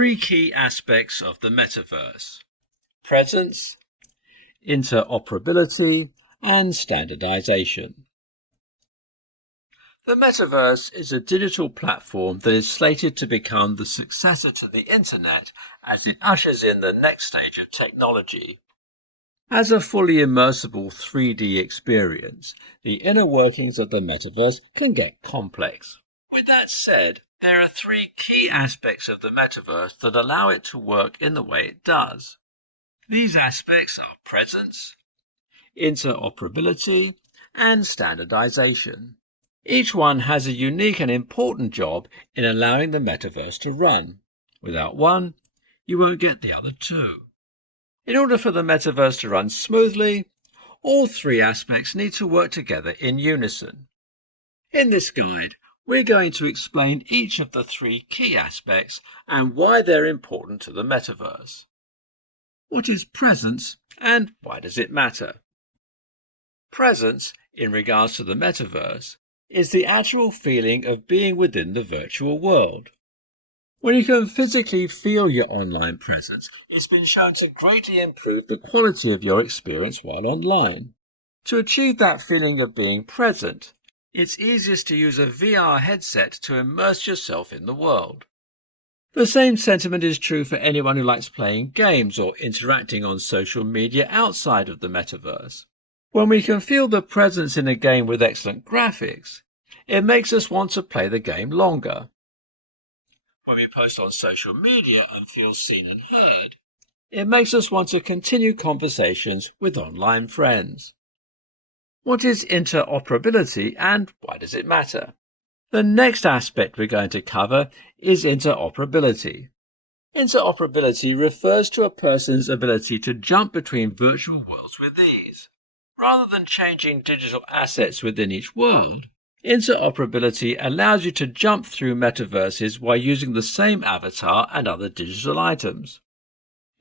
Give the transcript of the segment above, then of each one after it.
three key aspects of the metaverse: presence, interoperability, and standardization. The metaverse is a digital platform that is slated to become the successor to the internet as it ushers in the next stage of technology. As a fully immersible 3D experience, the inner workings of the metaverse can get complex. With that said, there are three key aspects of the metaverse that allow it to work in the way it does. These aspects are presence, interoperability, and standardization. Each one has a unique and important job in allowing the metaverse to run. Without one, you won't get the other two. In order for the metaverse to run smoothly, all three aspects need to work together in unison. In this guide, we're going to explain each of the three key aspects and why they're important to the metaverse. What is presence and why does it matter? Presence, in regards to the metaverse, is the actual feeling of being within the virtual world. When you can physically feel your online presence, it's been shown to greatly improve the quality of your experience while online. To achieve that feeling of being present, it's easiest to use a VR headset to immerse yourself in the world. The same sentiment is true for anyone who likes playing games or interacting on social media outside of the metaverse. When we can feel the presence in a game with excellent graphics, it makes us want to play the game longer. When we post on social media and feel seen and heard, it makes us want to continue conversations with online friends. What is interoperability and why does it matter? The next aspect we're going to cover is interoperability. Interoperability refers to a person's ability to jump between virtual worlds with ease. Rather than changing digital assets within each world, interoperability allows you to jump through metaverses while using the same avatar and other digital items.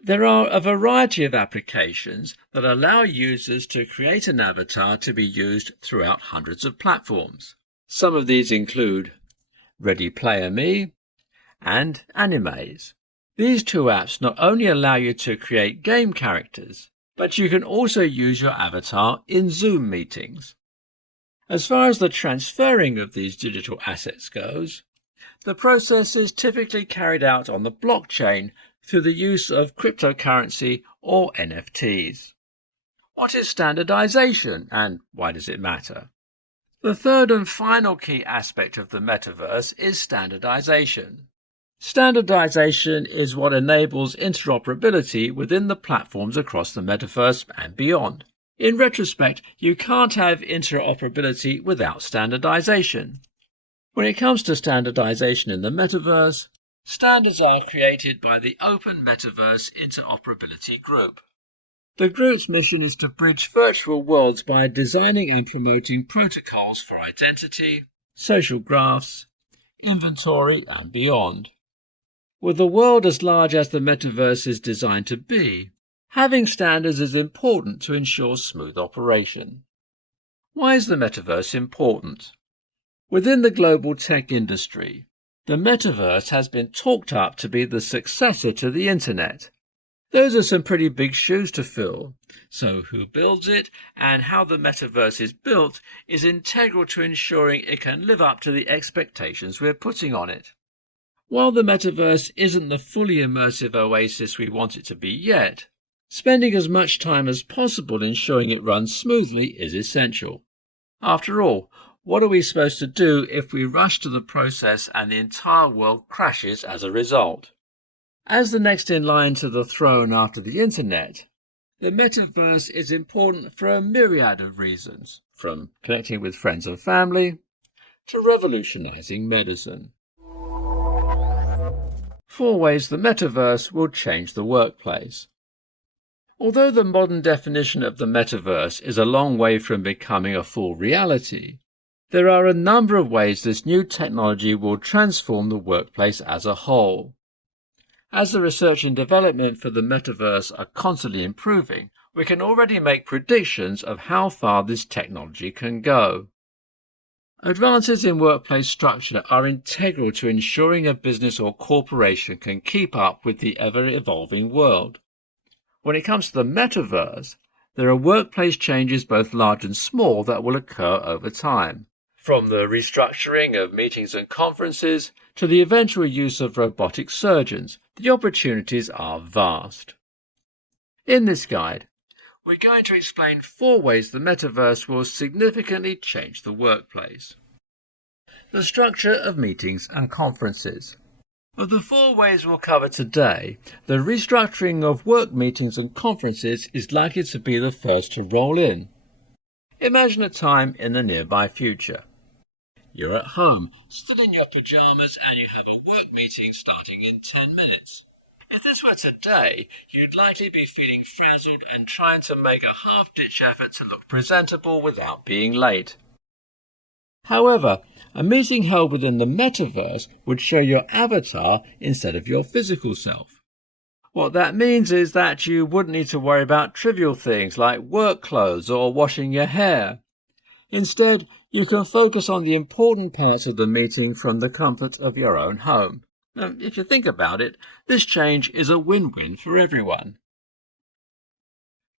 There are a variety of applications that allow users to create an avatar to be used throughout hundreds of platforms. Some of these include Ready Player Me and Animes. These two apps not only allow you to create game characters, but you can also use your avatar in Zoom meetings. As far as the transferring of these digital assets goes, the process is typically carried out on the blockchain through the use of cryptocurrency or NFTs. What is standardization and why does it matter? The third and final key aspect of the metaverse is standardization. Standardization is what enables interoperability within the platforms across the metaverse and beyond. In retrospect, you can't have interoperability without standardization. When it comes to standardization in the metaverse, standards are created by the Open Metaverse Interoperability Group. The group's mission is to bridge virtual worlds by designing and promoting protocols for identity, social graphs, inventory, and beyond. With a world as large as the metaverse is designed to be, having standards is important to ensure smooth operation. Why is the metaverse important? Within the global tech industry, the metaverse has been talked up to be the successor to the internet. Those are some pretty big shoes to fill, so who builds it and how the metaverse is built is integral to ensuring it can live up to the expectations we're putting on it. While the metaverse isn't the fully immersive oasis we want it to be yet, spending as much time as possible ensuring it runs smoothly is essential. After all, what are we supposed to do if we rush to the process and the entire world crashes as a result? As the next in line to the throne after the internet, the metaverse is important for a myriad of reasons, from connecting with friends and family to revolutionizing medicine. 4 ways the metaverse will change the workplace. Although the modern definition of the metaverse is a long way from becoming a full reality, there are a number of ways this new technology will transform the workplace as a whole. As the research and development for the metaverse are constantly improving, we can already make predictions of how far this technology can go. Advances in workplace structure are integral to ensuring a business or corporation can keep up with the ever-evolving world. When it comes to the metaverse, there are workplace changes both large and small that will occur over time. From the restructuring of meetings and conferences to the eventual use of robotic surgeons, the opportunities are vast. In this guide, we're going to explain 4 ways the metaverse will significantly change the workplace. The structure of meetings and conferences. Of the 4 ways we'll cover today, the restructuring of work meetings and conferences is likely to be the first to roll in. Imagine a time in the nearby future. You're at home, still in your pajamas, and you have a work meeting starting in 10 minutes. If this were today, you'd likely be feeling frazzled and trying to make a half-ditch effort to look presentable without being late. However, a meeting held within the metaverse would show your avatar instead of your physical self. What that means is that you wouldn't need to worry about trivial things like work clothes or washing your hair. Instead, you can focus on the important parts of the meeting from the comfort of your own home. Now, if you think about it, this change is a win-win for everyone.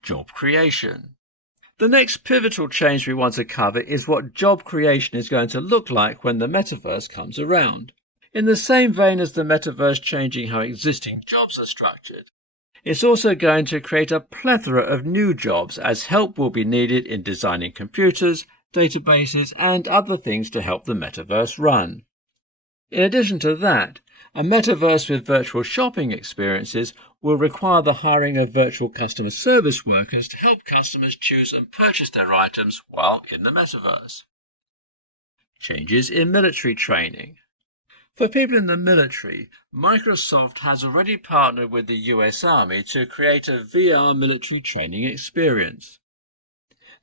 Job creation. The next pivotal change we want to cover is what job creation is going to look like when the metaverse comes around. In the same vein as the metaverse changing how existing jobs are structured, it's also going to create a plethora of new jobs as help will be needed in designing computers, databases, and other things to help the metaverse run. In addition to that, a metaverse with virtual shopping experiences will require the hiring of virtual customer service workers to help customers choose and purchase their items while in the metaverse. Changes in military training. For people in the military, Microsoft has already partnered with the US Army to create a VR military training experience.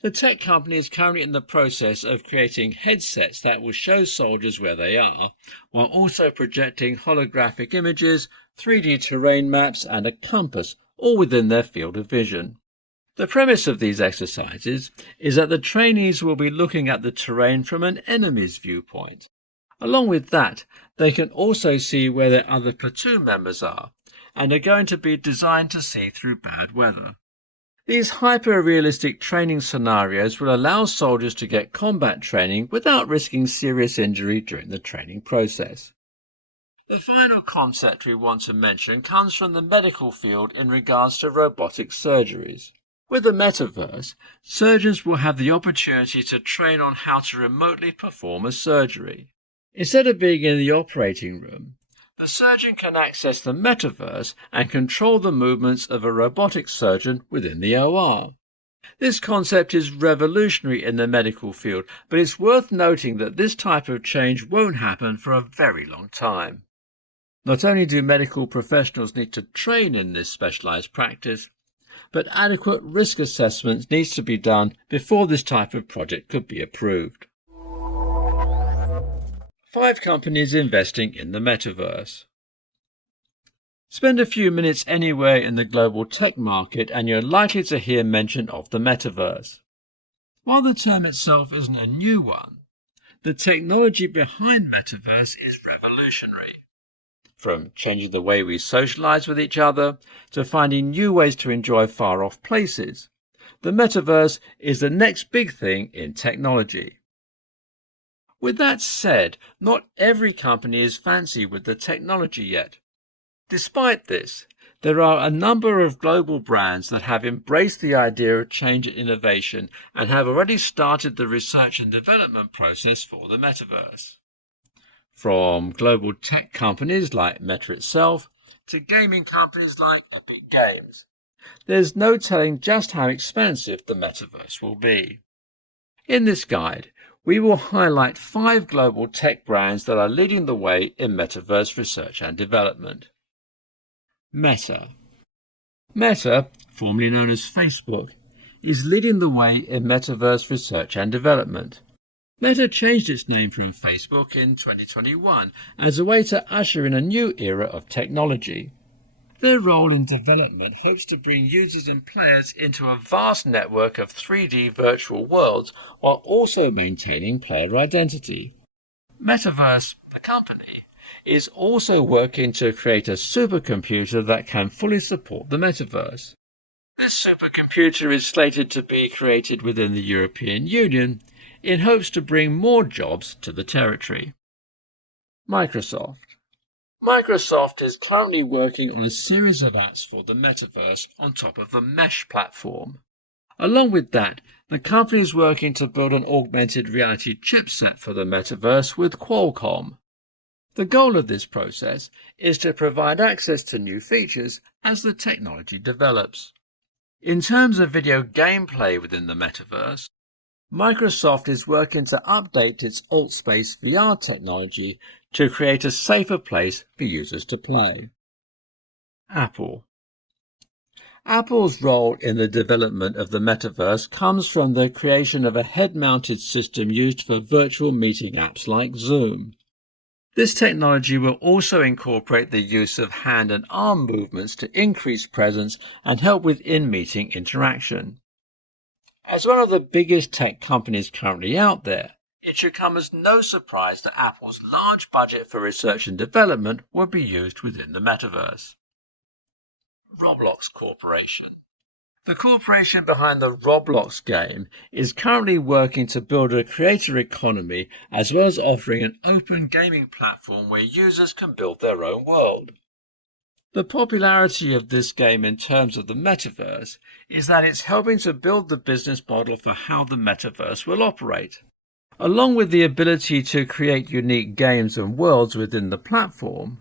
The tech company is currently in the process of creating headsets that will show soldiers where they are, while also projecting holographic images, 3D terrain maps, and a compass, all within their field of vision. The premise of these exercises is that the trainees will be looking at the terrain from an enemy's viewpoint. Along with that, they can also see where their other platoon members are, and are going to be designed to see through bad weather. These hyper-realistic training scenarios will allow soldiers to get combat training without risking serious injury during the training process. The final concept we want to mention comes from the medical field in regards to robotic surgeries. With the metaverse, surgeons will have the opportunity to train on how to remotely perform a surgery. Instead of being in the operating room, the surgeon can access the metaverse and control the movements of a robotic surgeon within the OR. This concept is revolutionary in the medical field, but it's worth noting that this type of change won't happen for a very long time. Not only do medical professionals need to train in this specialized practice, but adequate risk assessments needs to be done before this type of project could be approved. 5 companies investing in the metaverse. Spend a few minutes anywhere in the global tech market and you're likely to hear mention of the metaverse. While the term itself isn't a new one, the technology behind metaverse is revolutionary. From changing the way we socialize with each other to finding new ways to enjoy far-off places, the metaverse is the next big thing in technology. With that said, not every company is fancy with the technology yet. Despite this, there are a number of global brands that have embraced the idea of change and innovation and have already started the research and development process for the metaverse. From global tech companies like Meta itself to gaming companies like Epic Games, there's no telling just how expansive the metaverse will be. In this guide, we will highlight 5 global tech brands that are leading the way in metaverse research and development. Meta. Meta, formerly known as Facebook, is leading the way in metaverse research and development. Meta changed its name from Facebook in 2021 as a way to usher in a new era of technology. Their role in development hopes to bring users and players into a vast network of 3D virtual worlds while also maintaining player identity. Metaverse, the company, is also working to create a supercomputer that can fully support the metaverse. This supercomputer is slated to be created within the European Union in hopes to bring more jobs to the territory. Microsoft is currently working on a series of apps for the metaverse on top of the Mesh platform. Along with that, the company is working to build an augmented reality chipset for the metaverse with Qualcomm. The goal of this process is to provide access to new features as the technology develops. In terms of video gameplay within the metaverse, Microsoft is working to update its AltSpace VR technology to create a safer place for users to play. Apple's role in the development of the metaverse comes from the creation of a head-mounted system used for virtual meeting apps like Zoom. This technology will also incorporate the use of hand and arm movements to increase presence and help with in-meeting interaction. As one of the biggest tech companies currently out there, it should come as no surprise that Apple's large budget for research and development will be used within the metaverse. Roblox Corporation. The corporation behind the Roblox game is currently working to build a creator economy as well as offering an open gaming platform where users can build their own world. The popularity of this game in terms of the metaverse is that it's helping to build the business model for how the metaverse will operate. Along with the ability to create unique games and worlds within the platform,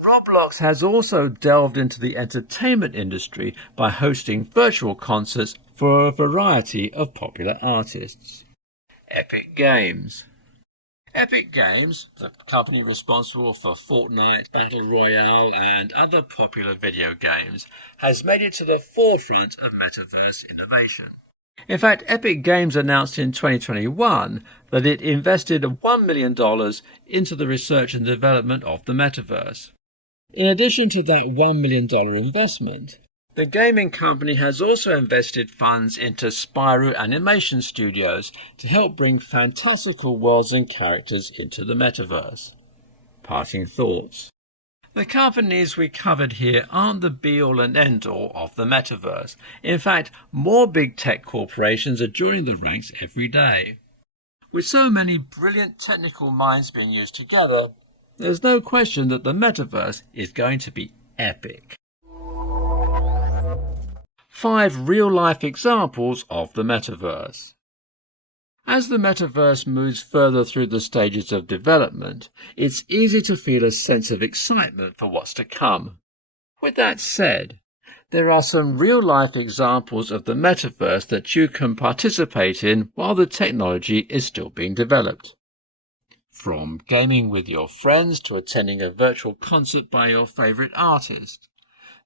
Roblox has also delved into the entertainment industry by hosting virtual concerts for a variety of popular artists. Epic Games, the company responsible for Fortnite, Battle Royale and other popular video games, has made it to the forefront of metaverse innovation. In fact, Epic Games announced in 2021 that it invested $1 million into the research and development of the metaverse. In addition to that $1 million investment, the gaming company has also invested funds into Spyro animation studios to help bring fantastical worlds and characters into the metaverse. Parting thoughts. The companies we covered here aren't the be-all and end-all of the metaverse. In fact, more big tech corporations are joining the ranks every day. With so many brilliant technical minds being used together, there's no question that the metaverse is going to be epic. 5 real-life examples of the metaverse. As the metaverse moves further through the stages of development, it's easy to feel a sense of excitement for what's to come. With that said, there are some real-life examples of the metaverse that you can participate in while the technology is still being developed. From gaming with your friends to attending a virtual concert by your favorite artist,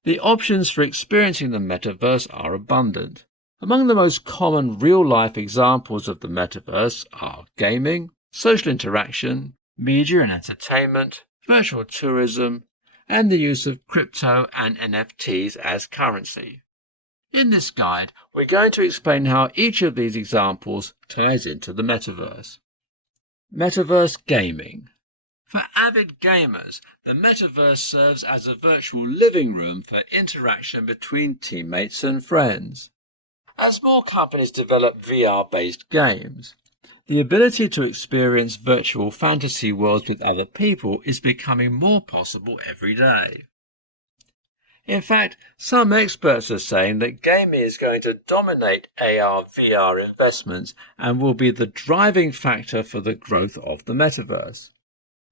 the options for experiencing the metaverse are abundant. Among the most common real-life examples of the metaverse are gaming, social interaction, media and entertainment, virtual tourism, and the use of crypto and NFTs as currency. In this guide, we're going to explain how each of these examples ties into the metaverse. Metaverse gaming. For avid gamers, the metaverse serves as a virtual living room for interaction between teammates and friends. As more companies develop VR-based games, the ability to experience virtual fantasy worlds with other people is becoming more possible every day. In fact, some experts are saying that gaming is going to dominate AR/VR investments and will be the driving factor for the growth of the metaverse.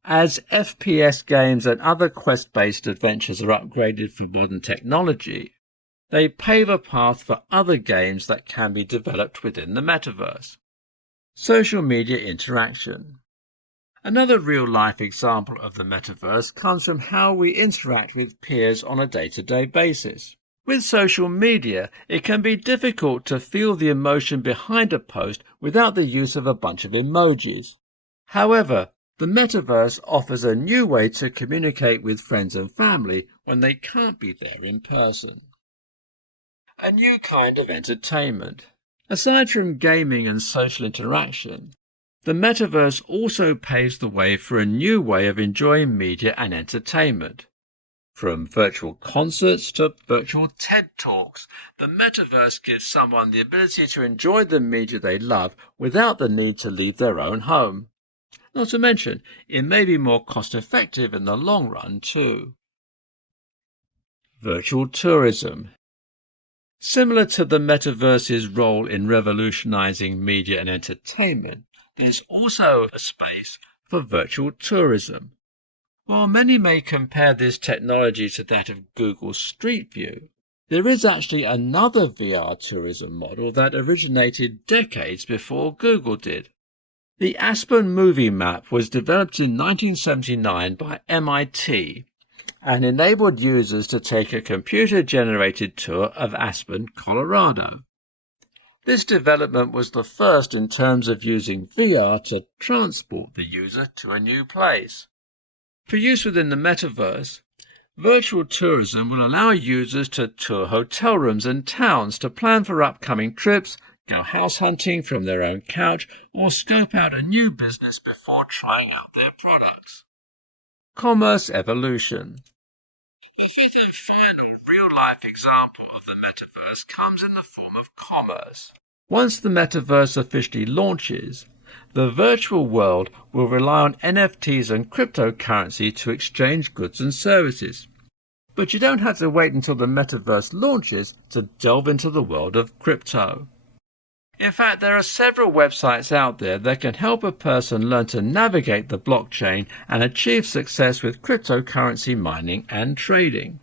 As FPS games and other quest-based adventures are upgraded for modern technology, they pave a path for other games that can be developed within the metaverse. Social media interaction. Another real-life example of the metaverse comes from how we interact with peers on a day-to-day basis. With social media, it can be difficult to feel the emotion behind a post without the use of a bunch of emojis. However, the metaverse offers a new way to communicate with friends and family when they can't be there in person. A new kind of entertainment. Aside from gaming and social interaction, the metaverse also paves the way for a new way of enjoying media and entertainment. From virtual concerts to virtual TED Talks, the metaverse gives someone the ability to enjoy the media they love without the need to leave their own home. Not to mention, it may be more cost-effective in the long run too. Virtual tourism. Similar to the metaverse's role in revolutionizing media and entertainment, there's also a space for virtual tourism. While many may compare this technology to that of Google's Street View, there is actually another VR tourism model that originated decades before Google did. The Aspen Movie Map was developed in 1979 by MIT and enabled users to take a computer-generated tour of Aspen, Colorado. This development was the first in terms of using VR to transport the user to a new place. For use within the metaverse, virtual tourism will allow users to tour hotel rooms and towns to plan for upcoming trips, go house hunting from their own couch, or scope out a new business before trying out their products. Commerce evolution. The fifth and final real-life example of the metaverse comes in the form of commerce. Once the metaverse officially launches, the virtual world will rely on NFTs and cryptocurrency to exchange goods and services. But you don't have to wait until the metaverse launches to delve into the world of crypto. In fact, there are several websites out there that can help a person learn to navigate the blockchain and achieve success with cryptocurrency mining and trading.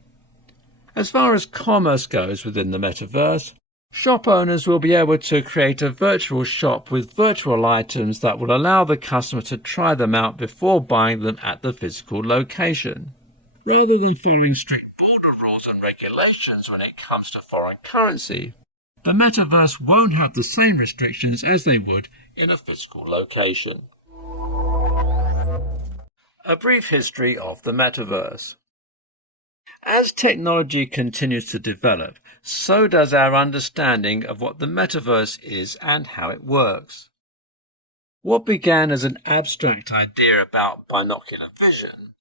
As far as commerce goes within the metaverse, shop owners will be able to create a virtual shop with virtual items that will allow the customer to try them out before buying them at the physical location. Rather than following strict border rules and regulations when it comes to foreign currency, the metaverse won't have the same restrictions as they would in a physical location. A brief history of the metaverse. As technology continues to develop, so does our understanding of what the metaverse is and how it works. What began as an abstract idea about binocular vision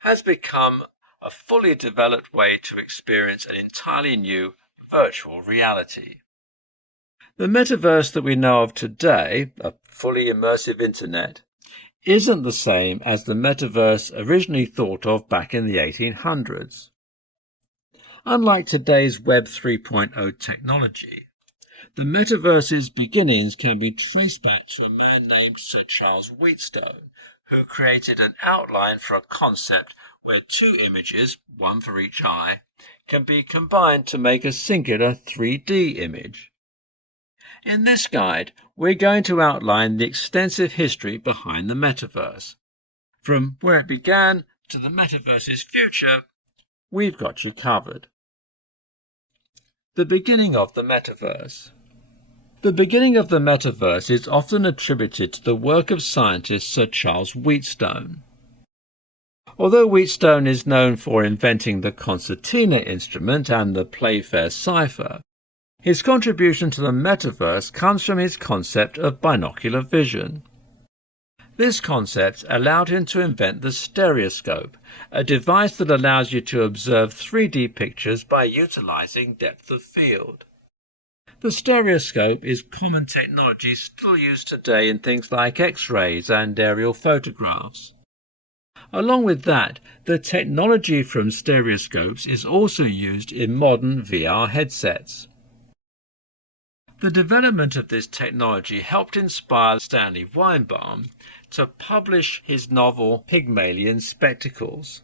has become a fully developed way to experience an entirely new virtual reality. The metaverse that we know of today, a fully immersive internet, isn't the same as the metaverse originally thought of back in the 1800s. Unlike today's Web 3.0 technology, the metaverse's beginnings can be traced back to a man named Sir Charles Wheatstone, who created an outline for a concept where two images, one for each eye, can be combined to make a singular 3D image. In this guide, we're going to outline the extensive history behind the metaverse. From where it began to the metaverse's future, we've got you covered. The beginning of the metaverse. The beginning of the metaverse is often attributed to the work of scientist Sir Charles Wheatstone. Although Wheatstone is known for inventing the concertina instrument and the Playfair cipher, his contribution to the metaverse comes from his concept of binocular vision. This concept allowed him to invent the stereoscope, a device that allows you to observe 3D pictures by utilizing depth of field. The stereoscope is common technology still used today in things like X-rays and aerial photographs. Along with that, the technology from stereoscopes is also used in modern VR headsets. The development of this technology helped inspire Stanley Weinbaum to publish his novel Pygmalion Spectacles.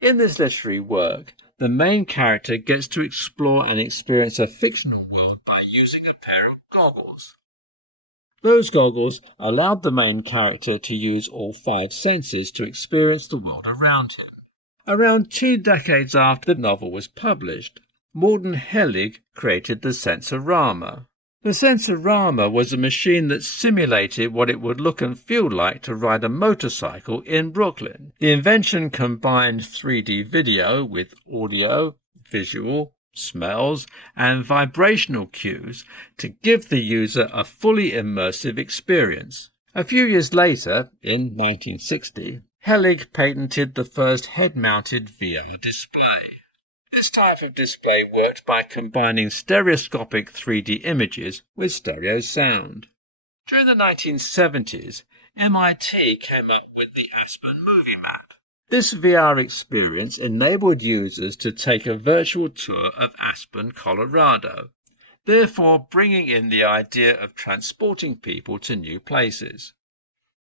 In this literary work, the main character gets to explore and experience a fictional world by using a pair of goggles. Those goggles allowed the main character to use all 5 senses to experience the world around him. Around 2 decades after the novel was published, Morten Hellig created the Sensorama. The Sensorama was a machine that simulated what it would look and feel like to ride a motorcycle in Brooklyn. The invention combined 3D video with audio, visual, smells, and vibrational cues to give the user a fully immersive experience. A few years later, in 1960, Helig patented the first head-mounted VR display. This type of display worked by combining stereoscopic 3D images with stereo sound. During the 1970s, MIT came up with the Aspen Movie Map. This VR experience enabled users to take a virtual tour of Aspen, Colorado, therefore bringing in the idea of transporting people to new places.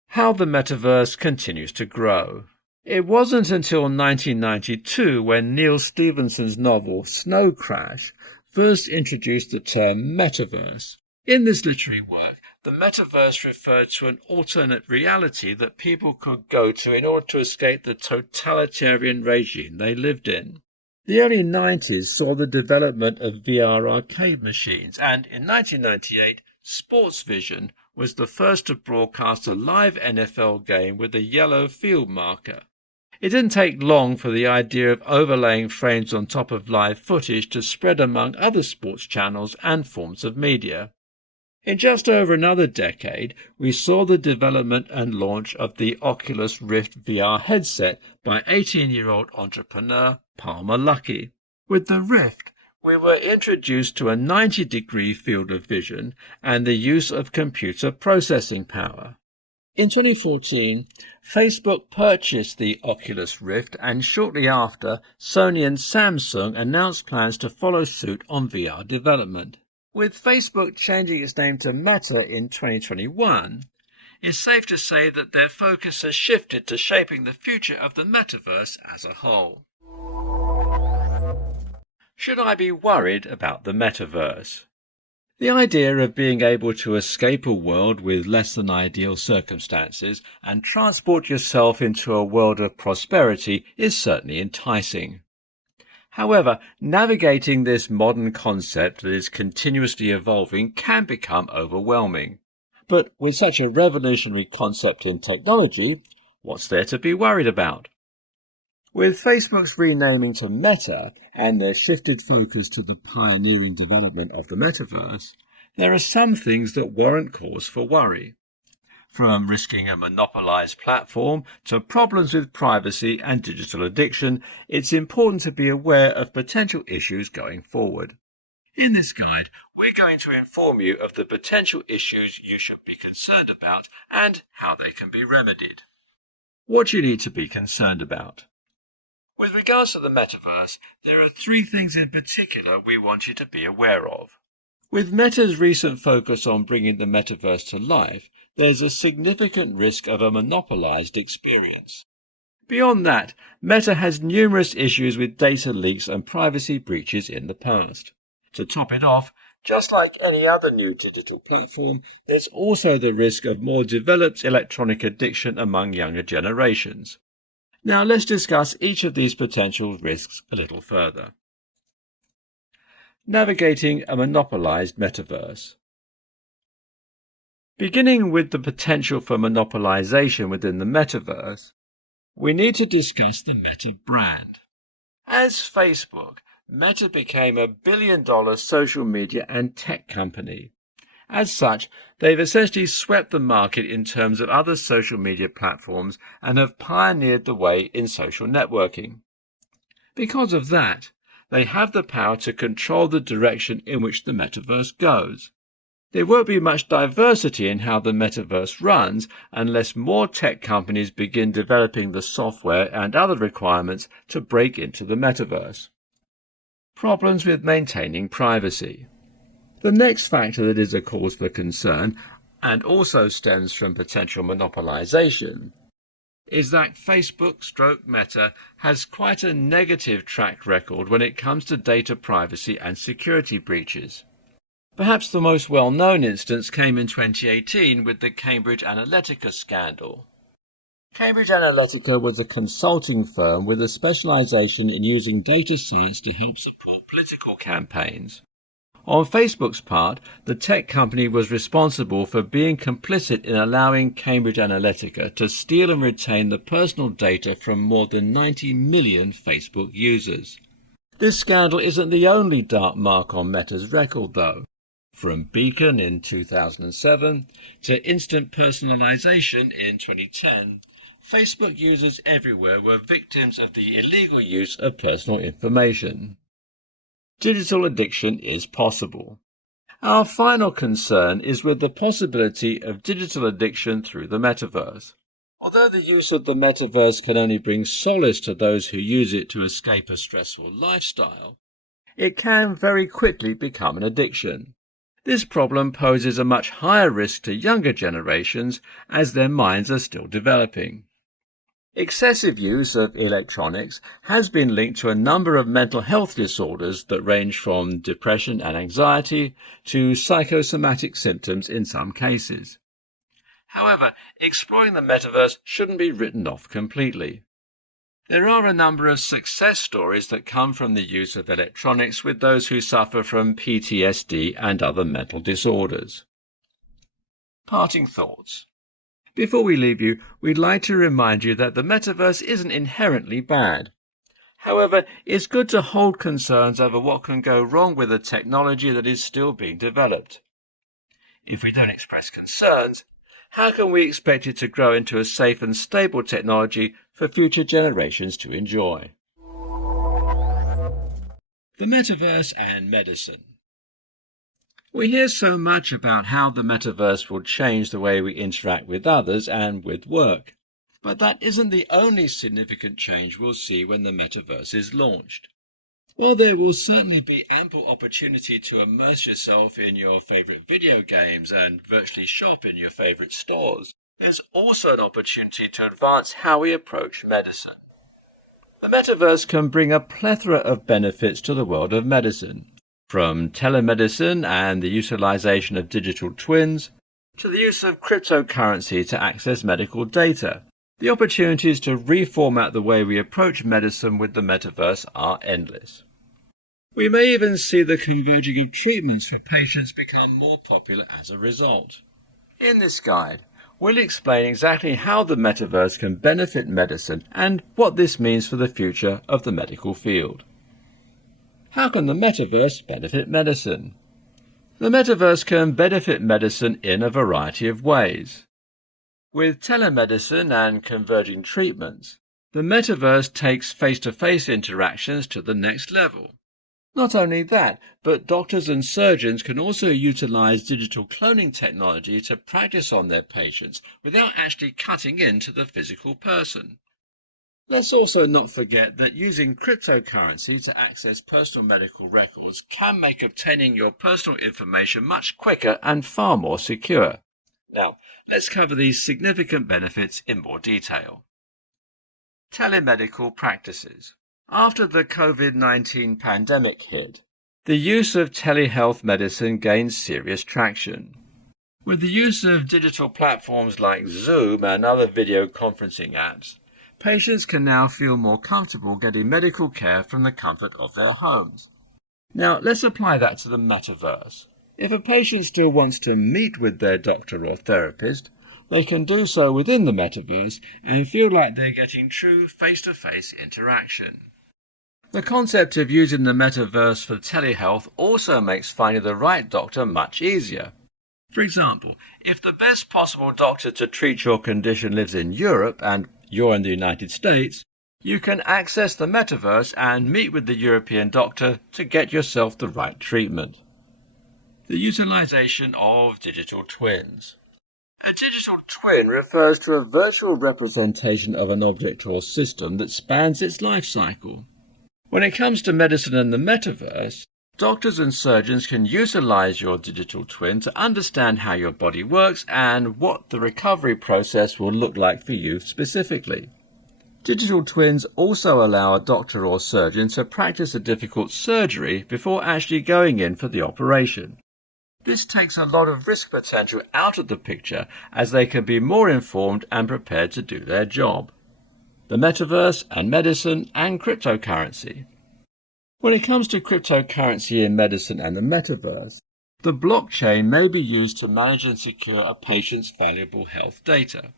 How the metaverse continues to grow. It wasn't until 1992 when Neil Stephenson's novel Snow Crash first introduced the term metaverse. In this literary work, the metaverse referred to an alternate reality that people could go to in order to escape the totalitarian regime they lived in. The early 90s saw the development of VR arcade machines, and in 1998, SportsVision was the first to broadcast a live NFL game with a yellow field marker. It didn't take long for the idea of overlaying frames on top of live footage to spread among other sports channels and forms of media. In just over another decade, we saw the development and launch of the Oculus Rift VR headset by 18-year-old entrepreneur Palmer Luckey. With the Rift, we were introduced to a 90-degree field of vision and the use of computer processing power. In 2014, Facebook purchased the Oculus Rift, and shortly after, Sony and Samsung announced plans to follow suit on VR development. With Facebook changing its name to Meta in 2021, it's safe to say that their focus has shifted to shaping the future of the metaverse as a whole. Should I be worried about the metaverse? The idea of being able to escape a world with less than ideal circumstances and transport yourself into a world of prosperity is certainly enticing. However, navigating this modern concept that is continuously evolving can become overwhelming. But with such a revolutionary concept in technology, what's there to be worried about? With Facebook's renaming to Meta and their shifted focus to the pioneering development of the metaverse, there are some things that warrant cause for worry. From risking a monopolized platform to problems with privacy and digital addiction, it's important to be aware of potential issues going forward. In this guide, we're going to inform you of the potential issues you should be concerned about and how they can be remedied. What do you need to be concerned about? With regards to the metaverse, there are 3 things in particular we want you to be aware of. With Meta's recent focus on bringing the metaverse to life, there's a significant risk of a monopolized experience. Beyond that, Meta has numerous issues with data leaks and privacy breaches in the past. To top it off, just like any other new digital platform, there's also the risk of more developed electronic addiction among younger generations. Now let's discuss each of these potential risks a little further. Navigating a monopolized metaverse. Beginning with the potential for monopolization within the metaverse, we need to discuss the Meta brand. As Facebook, Meta became a billion-dollar social media and tech company. As such, they've essentially swept the market in terms of other social media platforms and have pioneered the way in social networking. Because of that, they have the power to control the direction in which the metaverse goes. There won't be much diversity in how the metaverse runs unless more tech companies begin developing the software and other requirements to break into the metaverse. Problems with maintaining privacy. The next factor that is a cause for concern, and also stems from potential monopolization, is that Facebook/Meta has quite a negative track record when it comes to data privacy and security breaches. Perhaps the most well-known instance came in 2018 with the Cambridge Analytica scandal. Cambridge Analytica was a consulting firm with a specialization in using data science to help support political campaigns. On Facebook's part, the tech company was responsible for being complicit in allowing Cambridge Analytica to steal and retain the personal data from more than 90 million Facebook users. This scandal isn't the only dark mark on Meta's record, though. From Beacon in 2007 to instant personalization in 2010, Facebook users everywhere were victims of the illegal use of personal information. Digital addiction is possible. Our final concern is with the possibility of digital addiction through the metaverse. Although the use of the metaverse can only bring solace to those who use it to escape a stressful lifestyle, it can very quickly become an addiction. This problem poses a much higher risk to younger generations as their minds are still developing. Excessive use of electronics has been linked to a number of mental health disorders that range from depression and anxiety to psychosomatic symptoms in some cases. However, exploring the metaverse shouldn't be written off completely. There are a number of success stories that come from the use of electronics with those who suffer from PTSD and other mental disorders. Parting thoughts. Before we leave you, we'd like to remind you that the metaverse isn't inherently bad. However, it's good to hold concerns over what can go wrong with a technology that is still being developed. If we don't express concerns, how can we expect it to grow into a safe and stable technology for future generations to enjoy? The metaverse and medicine. We hear so much about how the metaverse will change the way we interact with others and with work. But that isn't the only significant change we'll see when the metaverse is launched. While there will certainly be ample opportunity to immerse yourself in your favorite video games and virtually shop in your favorite stores, there's also an opportunity to advance how we approach medicine. The metaverse can bring a plethora of benefits to the world of medicine, from telemedicine and the utilization of digital twins to the use of cryptocurrency to access medical data. The opportunities to reformat the way we approach medicine with the metaverse are endless. We may even see the converging of treatments for patients become more popular as a result. In this guide, we'll explain exactly how the metaverse can benefit medicine and what this means for the future of the medical field. How can the metaverse benefit medicine? The metaverse can benefit medicine in a variety of ways. With telemedicine and converging treatments, the metaverse takes face-to-face interactions to the next level. Not only that, but doctors and surgeons can also utilize digital cloning technology to practice on their patients without actually cutting into the physical person. Let's also not forget that using cryptocurrency to access personal medical records can make obtaining your personal information much quicker and far more secure. Now, let's cover these significant benefits in more detail. Telemedical practices. After the COVID-19 pandemic hit, the use of telehealth medicine gained serious traction. With the use of digital platforms like Zoom and other video conferencing apps, patients can now feel more comfortable getting medical care from the comfort of their homes. Now, let's apply that to the metaverse. If a patient still wants to meet with their doctor or therapist, they can do so within the metaverse and feel like they're getting true face-to-face interaction. The concept of using the metaverse for telehealth also makes finding the right doctor much easier. For example, if the best possible doctor to treat your condition lives in Europe and you're in the United States, you can access the metaverse and meet with the European doctor to get yourself the right treatment. The utilization of digital twins. A digital twin refers to a virtual representation of an object or system that spans its life cycle. When it comes to medicine and the metaverse, doctors and surgeons can utilize your digital twin to understand how your body works and what the recovery process will look like for you specifically. Digital twins also allow a doctor or surgeon to practice a difficult surgery before actually going in for the operation. This takes a lot of risk potential out of the picture as they can be more informed and prepared to do their job. The metaverse and medicine and cryptocurrency. When it comes to cryptocurrency in medicine and the metaverse, the blockchain may be used to manage and secure a patient's valuable health data.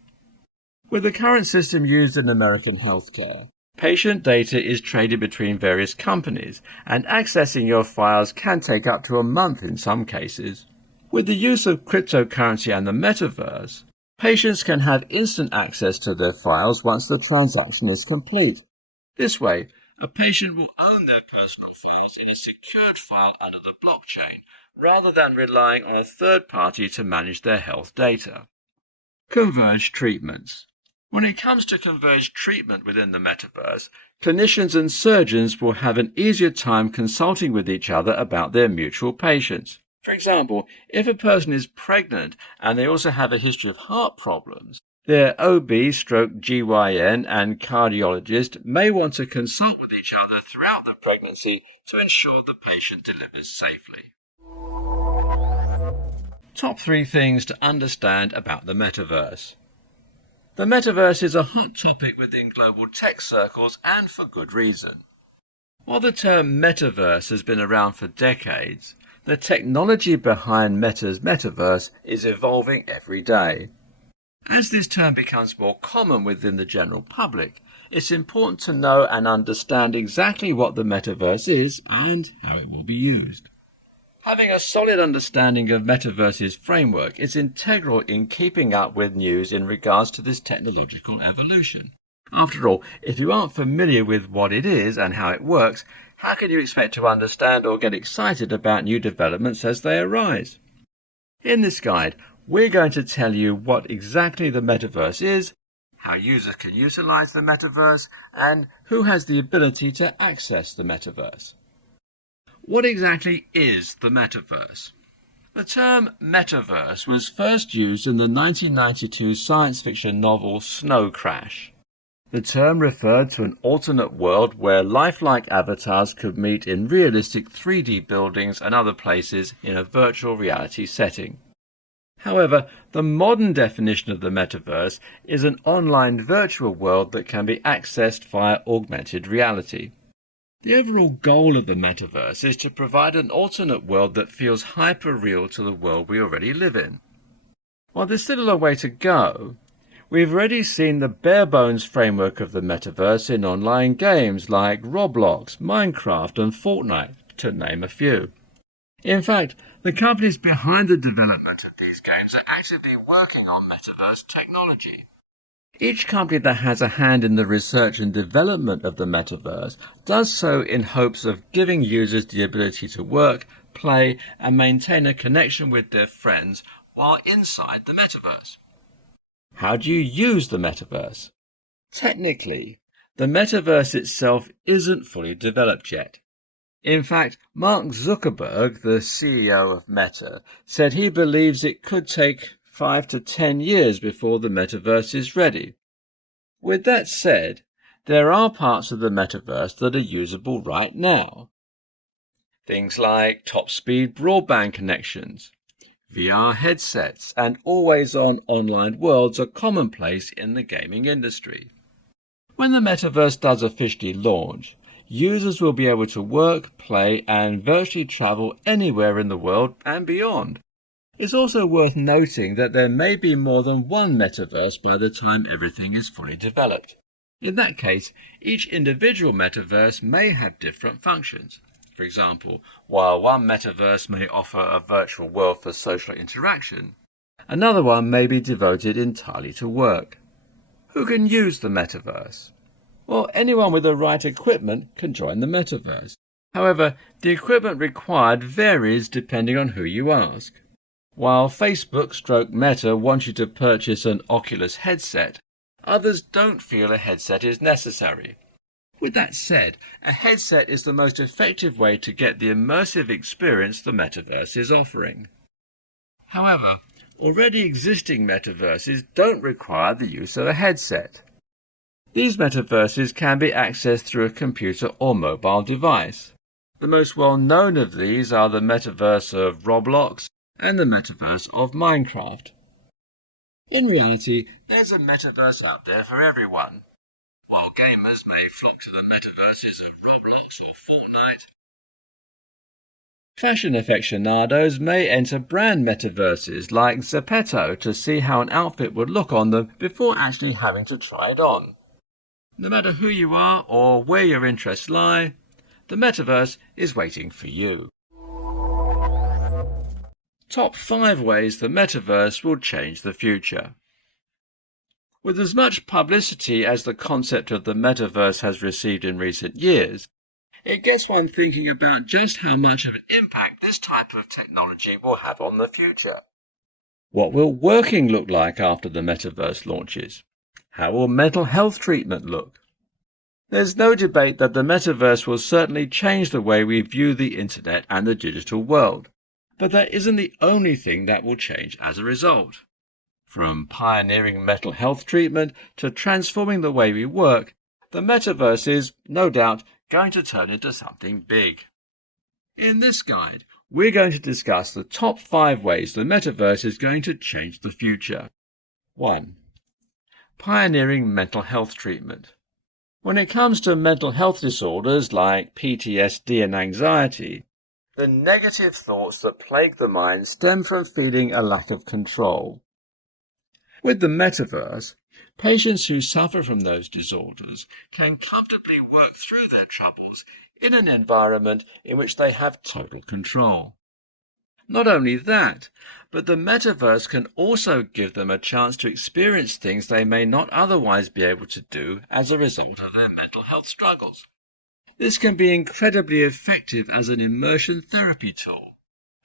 With the current system used in American healthcare, patient data is traded between various companies, and accessing your files can take up to a month in some cases. With the use of cryptocurrency and the metaverse, patients can have instant access to their files once the transaction is complete. This way, a patient will own their personal files in a secured file under the blockchain, rather than relying on a third party to manage their health data. Converged treatments. When it comes to converged treatment within the metaverse, clinicians and surgeons will have an easier time consulting with each other about their mutual patients. For example, if a person is pregnant and they also have a history of heart problems, their OB/GYN and cardiologist may want to consult with each other throughout the pregnancy to ensure the patient delivers safely. Top 3 things to understand about the metaverse. The metaverse is a hot topic within global tech circles, and for good reason. While the term metaverse has been around for decades, the technology behind Meta's metaverse is evolving every day. As this term becomes more common within the general public, it's important to know and understand exactly what the metaverse is and how it will be used. Having a solid understanding of Metaverse's framework is integral in keeping up with news in regards to this technological evolution. After all, if you aren't familiar with what it is and how it works, how can you expect to understand or get excited about new developments as they arise? In this guide, we're going to tell you what exactly the Metaverse is, how users can utilize the Metaverse, and who has the ability to access the Metaverse. What exactly is the Metaverse? The term Metaverse was first used in the 1992 science fiction novel Snow Crash. The term referred to an alternate world where lifelike avatars could meet in realistic 3D buildings and other places in a virtual reality setting. However, the modern definition of the Metaverse is an online virtual world that can be accessed via augmented reality. The overall goal of the Metaverse is to provide an alternate world that feels hyper-real to the world we already live in. While there's still a long way to go, we've already seen the bare-bones framework of the Metaverse in online games like Roblox, Minecraft and Fortnite, to name a few. In fact, the companies behind the development of these games are actively working on Metaverse technology. Each company that has a hand in the research and development of the Metaverse does so in hopes of giving users the ability to work, play, and maintain a connection with their friends while inside the Metaverse. How do you use the Metaverse? Technically, the Metaverse itself isn't fully developed yet. In fact, Mark Zuckerberg, the CEO of Meta, said he believes it could take 5 to 10 years before the Metaverse is ready. With that said, there are parts of the Metaverse that are usable right now. Things like top-speed broadband connections, VR headsets, and always-on online worlds are commonplace in the gaming industry. When the Metaverse does officially launch, users will be able to work, play, and virtually travel anywhere in the world and beyond. It's also worth noting that there may be more than one metaverse by the time everything is fully developed. In that case, each individual metaverse may have different functions. For example, while one metaverse may offer a virtual world for social interaction, another one may be devoted entirely to work. Who can use the metaverse? Well, anyone with the right equipment can join the metaverse. However, the equipment required varies depending on who you ask. While Facebook/Meta want you to purchase an Oculus headset, others don't feel a headset is necessary. With that said, a headset is the most effective way to get the immersive experience the metaverse is offering. However, already existing metaverses don't require the use of a headset. These metaverses can be accessed through a computer or mobile device. The most well-known of these are the metaverse of Roblox and the metaverse of Minecraft. In reality, there's a metaverse out there for everyone. While gamers may flock to the metaverses of Roblox or Fortnite, Fashion aficionados may enter brand metaverses like Zepeto to see how an outfit would look on them before actually having to try it on. No matter who you are or where your interests lie, the metaverse is waiting for you. Top 5 ways the metaverse will change the future. With as much publicity as the concept of the metaverse has received in recent years, it gets one thinking about just how much of an impact this type of technology will have on the future. What will working look like after the metaverse launches? How will mental health treatment look? There's no debate that the metaverse will certainly change the way we view the internet and the digital world. But that isn't the only thing that will change as a result. From pioneering mental health treatment to transforming the way we work, the metaverse is, no doubt, going to turn into something big. In this guide, we're going to discuss the top 5 ways the metaverse is going to change the future. 1. Pioneering mental health treatment. When it comes to mental health disorders like PTSD and anxiety, the negative thoughts that plague the mind stem from feeling a lack of control. With the metaverse, patients who suffer from those disorders can comfortably work through their troubles in an environment in which they have total control. Not only that, but the metaverse can also give them a chance to experience things they may not otherwise be able to do as a result of their mental health struggles. This can be incredibly effective as an immersion therapy tool.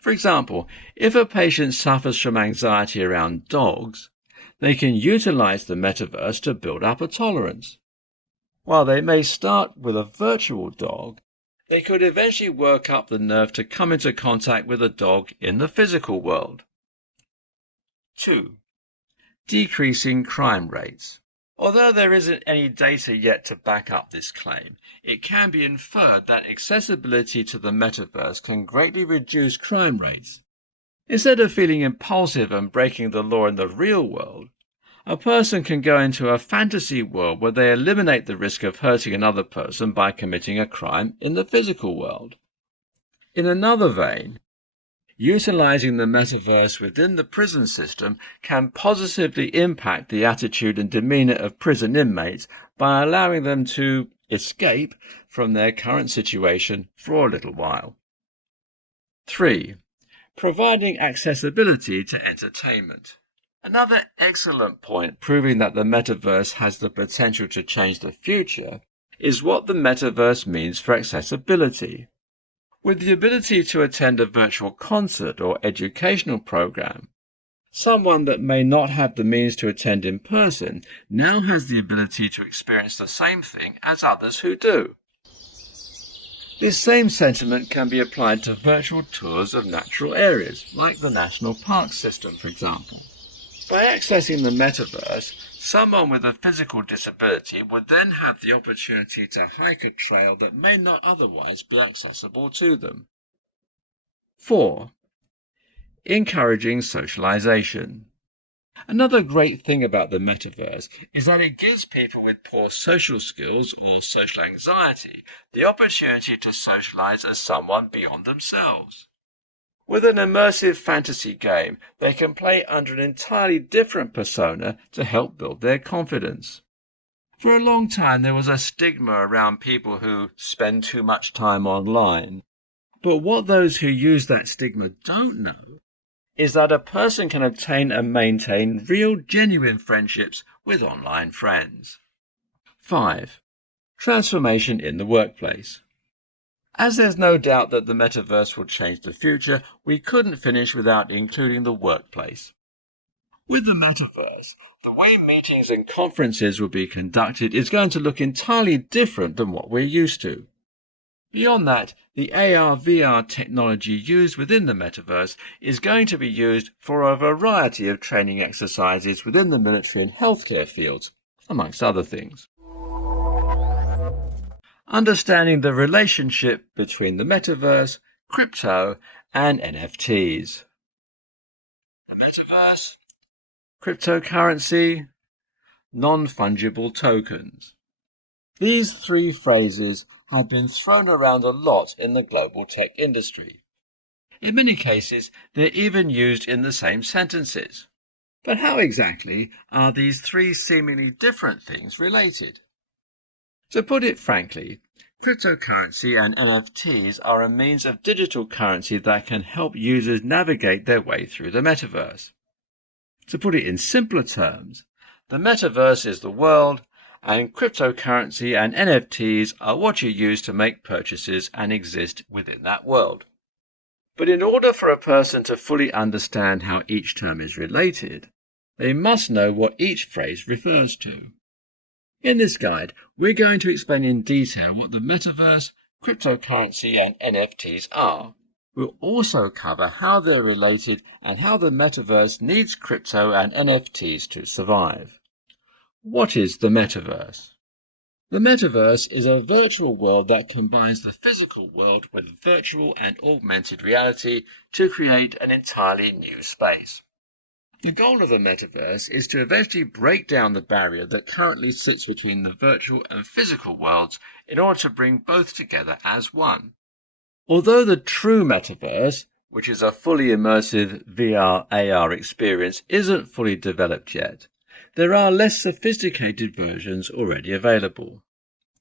For example, if a patient suffers from anxiety around dogs, they can utilize the metaverse to build up a tolerance. While they may start with a virtual dog, they could eventually work up the nerve to come into contact with a dog in the physical world. 2. Decreasing crime rates. Although there isn't any data yet to back up this claim, it can be inferred that accessibility to the metaverse can greatly reduce crime rates. Instead of feeling impulsive and breaking the law in the real world, a person can go into a fantasy world where they eliminate the risk of hurting another person by committing a crime in the physical world. In another vein, utilizing the metaverse within the prison system can positively impact the attitude and demeanor of prison inmates by allowing them to escape from their current situation for a little while. 3. Providing accessibility to entertainment. Another excellent point proving that the metaverse has the potential to change the future is what the metaverse means for accessibility. With the ability to attend a virtual concert or educational program, someone that may not have the means to attend in person now has the ability to experience the same thing as others who do. This same sentiment can be applied to virtual tours of natural areas, like the National Park System, for example. By accessing the metaverse, someone with a physical disability would then have the opportunity to hike a trail that may not otherwise be accessible to them. 4. Encouraging socialization. Another great thing about the metaverse is that it gives people with poor social skills or social anxiety the opportunity to socialize as someone beyond themselves. With an immersive fantasy game, they can play under an entirely different persona to help build their confidence. For a long time, there was a stigma around people who spend too much time online. But what those who use that stigma don't know is that a person can obtain and maintain real, genuine friendships with online friends. 5. Transformation in the workplace. As there's no doubt that the metaverse will change the future, we couldn't finish without including the workplace. With the metaverse, the way meetings and conferences will be conducted is going to look entirely different than what we're used to. Beyond that, the AR/VR technology used within the metaverse is going to be used for a variety of training exercises within the military and healthcare fields, amongst other things. Understanding the relationship between the metaverse, crypto, and NFTs. The metaverse, cryptocurrency, non-fungible tokens. These 3 phrases have been thrown around a lot in the global tech industry. In many cases, they're even used in the same sentences. But how exactly are these three seemingly different things related? To put it frankly, cryptocurrency and NFTs are a means of digital currency that can help users navigate their way through the metaverse. To put it in simpler terms, the metaverse is the world, and cryptocurrency and NFTs are what you use to make purchases and exist within that world. But in order for a person to fully understand how each term is related, they must know what each phrase refers to. In this guide, we're going to explain in detail what the metaverse, cryptocurrency, and NFTs are. We'll also cover how they're related and how the metaverse needs crypto and NFTs to survive. What is the metaverse? The metaverse is a virtual world that combines the physical world with virtual and augmented reality to create an entirely new space. The goal of the metaverse is to eventually break down the barrier that currently sits between the virtual and physical worlds in order to bring both together as one. Although the true metaverse, which is a fully immersive VR/AR experience, isn't fully developed yet, there are less sophisticated versions already available.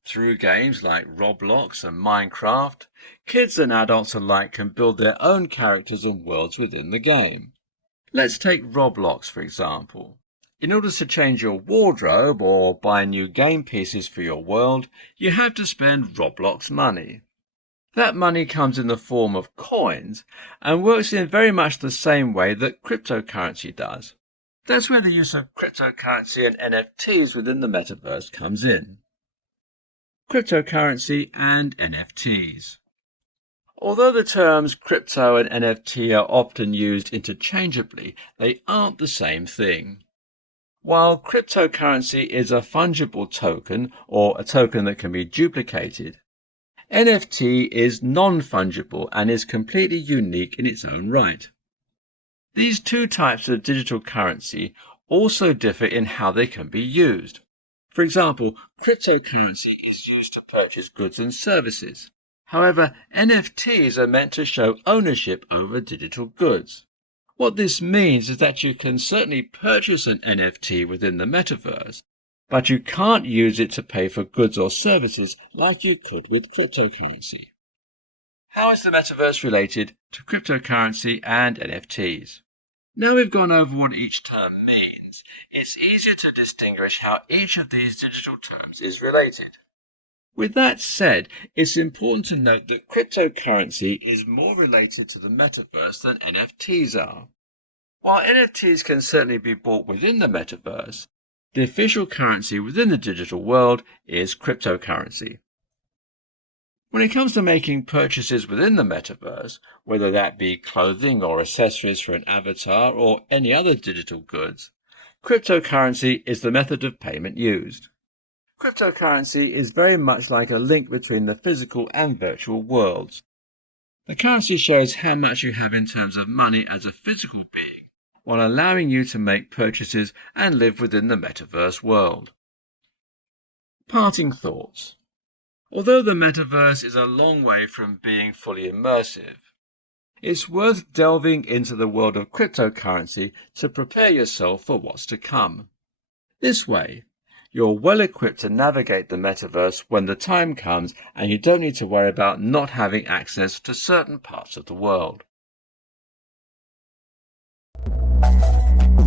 Through games like Roblox and Minecraft, kids and adults alike can build their own characters and worlds within the game. Let's take Roblox, for example. In order to change your wardrobe or buy new game pieces for your world, you have to spend Roblox money. That money comes in the form of coins and works in very much the same way that cryptocurrency does. That's where the use of cryptocurrency and NFTs within the metaverse comes in. Cryptocurrency and NFTs. Although the terms crypto and NFT are often used interchangeably, they aren't the same thing. While cryptocurrency is a fungible token, or a token that can be duplicated, NFT is non-fungible and is completely unique in its own right. These two types of digital currency also differ in how they can be used. For example, cryptocurrency is used to purchase goods and services. However, NFTs are meant to show ownership over digital goods. What this means is that you can certainly purchase an NFT within the metaverse, but you can't use it to pay for goods or services like you could with cryptocurrency. How is the metaverse related to cryptocurrency and NFTs? Now we've gone over what each term means, it's easier to distinguish how each of these digital terms is related. With that said, it's important to note that cryptocurrency is more related to the metaverse than NFTs are. While NFTs can certainly be bought within the metaverse, the official currency within the digital world is cryptocurrency. When it comes to making purchases within the metaverse, whether that be clothing or accessories for an avatar or any other digital goods, cryptocurrency is the method of payment used. Cryptocurrency is very much like a link between the physical and virtual worlds. The currency shows how much you have in terms of money as a physical being, while allowing you to make purchases and live within the metaverse world. Parting thoughts. Although the metaverse is a long way from being fully immersive, it's worth delving into the world of cryptocurrency to prepare yourself for what's to come. This way, you're well equipped to navigate the metaverse when the time comes and you don't need to worry about not having access to certain parts of the world.